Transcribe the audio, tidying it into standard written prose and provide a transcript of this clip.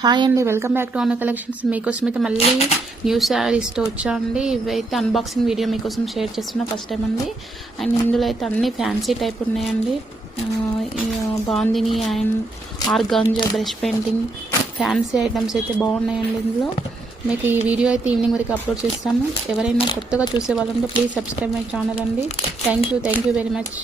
హాయ్ అండి, welcome back to అన్న కలెక్షన్స్. మీకోసం అయితే మళ్ళీ న్యూ శారీస్తో వచ్చా అండి. ఇవైతే అన్బాక్సింగ్ వీడియో మీకోసం షేర్ చేస్తున్నా ఫస్ట్ టైం అండి. అండ్ ఇందులో అయితే అన్ని ఫ్యాన్సీ టైప్ ఉన్నాయండి. Bandhani and organza brush painting fancy items అయితే బాగున్నాయండి. ఇందులో మీకు ఈ వీడియో అయితే ఈవినింగ్ వరకు అప్లోడ్ చేస్తాను. ఎవరైనా కొత్తగా చూసే వాళ్ళంటే ప్లీజ్ సబ్స్క్రైబ్ మై ఛానల్ అండి. Thank you very much.